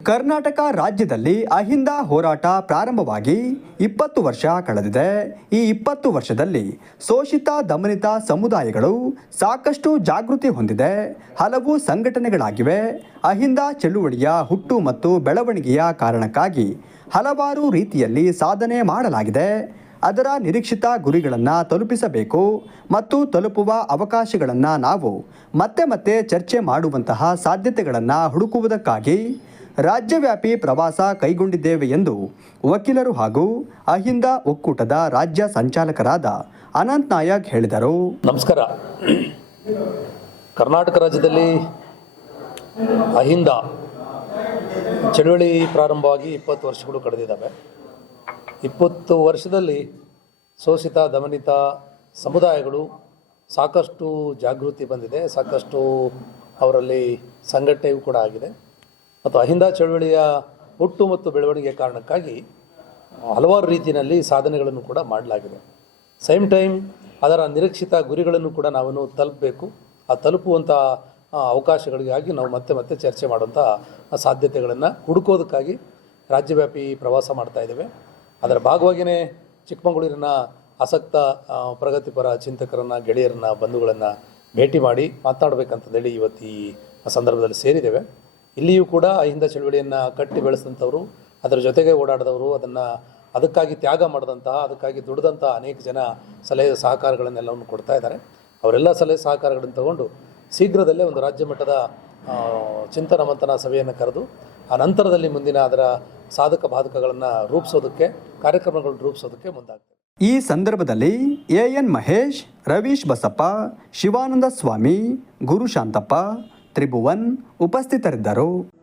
ಕರ್ನಾಟಕ ರಾಜ್ಯದಲ್ಲಿ ಅಹಿಂದ ಹೋರಾಟ ಪ್ರಾರಂಭವಾಗಿ ಇಪ್ಪತ್ತು ವರ್ಷ ಕಳೆದಿದೆ. ಈ ಇಪ್ಪತ್ತು ವರ್ಷದಲ್ಲಿ ಶೋಷಿತ, ದಮನಿತ ಸಮುದಾಯಗಳು ಸಾಕಷ್ಟು ಜಾಗೃತಿ ಹೊಂದಿದೆ. ಹಲವು ಸಂಘಟನೆಗಳಾಗಿವೆ. ಅಹಿಂದ ಚಳುವಳಿಯ ಹುಟ್ಟು ಮತ್ತು ಬೆಳವಣಿಗೆಯ ಕಾರಣಕ್ಕಾಗಿ ಹಲವಾರು ರೀತಿಯಲ್ಲಿ ಸಾಧನೆ ಮಾಡಲಾಗಿದೆ. ಅದರ ನಿರೀಕ್ಷಿತ ಗುರಿಗಳನ್ನು ತಲುಪಿಸಬೇಕು ಮತ್ತು ತಲುಪುವ ಅವಕಾಶಗಳನ್ನು ನಾವು ಮತ್ತೆ ಮತ್ತೆ ಚರ್ಚೆ ಮಾಡುವಂತಹ ಸಾಧ್ಯತೆಗಳನ್ನು ಹುಡುಕುವುದಕ್ಕಾಗಿ ರಾಜ್ಯವ್ಯಾಪಿ ಪ್ರವಾಸ ಕೈಗೊಂಡಿದ್ದೇವೆ ಎಂದು ವಕೀಲರು ಹಾಗೂ ಅಹಿಂದ ಒಕ್ಕೂಟದ ರಾಜ್ಯ ಸಂಚಾಲಕರಾದ ಅನಂತ್ ನಾಯಕ್ ಹೇಳಿದರು. ನಮಸ್ಕಾರ. ಕರ್ನಾಟಕ ರಾಜ್ಯದಲ್ಲಿ ಅಹಿಂದ ಚಳುವಳಿ ಪ್ರಾರಂಭವಾಗಿ ಇಪ್ಪತ್ತು ವರ್ಷಗಳು ಕಳೆದಿದ್ದಾವೆ. ಇಪ್ಪತ್ತು ವರ್ಷದಲ್ಲಿ ಶೋಷಿತ, ದಮನಿತ ಸಮುದಾಯಗಳು ಸಾಕಷ್ಟು ಜಾಗೃತಿ ಬಂದಿದೆ. ಸಾಕಷ್ಟು ಅವರಲ್ಲಿ ಸಂಘಟನೆಯೂ ಕೂಡ ಆಗಿದೆ. ಮತ್ತು ಅಹಿಂದ ಚಳುವಳಿಯ ಹುಟ್ಟು ಮತ್ತು ಬೆಳವಣಿಗೆ ಕಾರಣಕ್ಕಾಗಿ ಹಲವಾರು ರೀತಿಯಲ್ಲಿ ಸಾಧನೆಗಳನ್ನು ಕೂಡ ಮಾಡಲಾಗಿದೆ. ಸೇಮ್ ಟೈಮ್ ಅದರ ನಿರೀಕ್ಷಿತ ಗುರಿಗಳನ್ನು ಕೂಡ ನಾವು ತಲುಪಬೇಕು. ಆ ತಲುಪುವಂಥ ಅವಕಾಶಗಳಿಗಾಗಿ ನಾವು ಮತ್ತೆ ಮತ್ತೆ ಚರ್ಚೆ ಮಾಡುವಂಥ ಸಾಧ್ಯತೆಗಳನ್ನು ಹುಡುಕೋದಕ್ಕಾಗಿ ರಾಜ್ಯವ್ಯಾಪಿ ಪ್ರವಾಸ ಮಾಡ್ತಾ ಇದ್ದೇವೆ. ಅದರ ಭಾಗವಾಗಿಯೇ ಚಿಕ್ಕಮಗಳೂರಿನ ಆಸಕ್ತ ಪ್ರಗತಿಪರ ಚಿಂತಕರನ್ನು, ಗೆಳೆಯರನ್ನ, ಬಂಧುಗಳನ್ನು ಭೇಟಿ ಮಾಡಿ ಮಾತನಾಡಬೇಕಂತಂದೇಳಿ ಇವತ್ತು ಈ ಸಂದರ್ಭದಲ್ಲಿ ಸೇರಿದ್ದೇವೆ. ಇಲ್ಲಿಯೂ ಕೂಡ ಅಹಿಂದ ಚಳುವಳಿಯನ್ನು ಕಟ್ಟಿ ಬೆಳೆಸಿದಂಥವರು, ಅದರ ಜೊತೆಗೆ ಓಡಾಡಿದವರು, ಅದನ್ನು ಅದಕ್ಕಾಗಿ ತ್ಯಾಗ ಮಾಡಿದಂತಹ, ಅದಕ್ಕಾಗಿ ದುಡಿದಂತಹ ಅನೇಕ ಜನ ಸಲಹೆ ಸಹಕಾರಗಳನ್ನೆಲ್ಲವನ್ನು ಕೊಡ್ತಾ ಇದ್ದಾರೆ. ಅವರೆಲ್ಲ ಸಲಹೆ ಸಹಕಾರಗಳನ್ನು ತಗೊಂಡು ಶೀಘ್ರದಲ್ಲೇ ಒಂದು ರಾಜ್ಯ ಮಟ್ಟದ ಚಿಂತನ ಮಂಥನ ಸಭೆಯನ್ನು ಕರೆದು, ಆ ನಂತರದಲ್ಲಿ ಮುಂದಿನ ಅದರ ಸಾಧಕ ಬಾಧಕಗಳನ್ನು ರೂಪಿಸೋದಕ್ಕೆ, ಕಾರ್ಯಕ್ರಮಗಳನ್ನು ರೂಪಿಸೋದಕ್ಕೆ ಮುಂದಾಗ್ತದೆ ಈ ಸಂದರ್ಭದಲ್ಲಿ ಎ ಎನ್ ಮಹೇಶ್, ರವೀಶ್ ಬಸಪ್ಪ, ಶಿವಾನಂದ ಸ್ವಾಮಿ, ಗುರು ಶಾಂತಪ್ಪ ತ್ರಿಭುವನ್ ಉಪಸ್ಥಿತರಿದ್ದರು.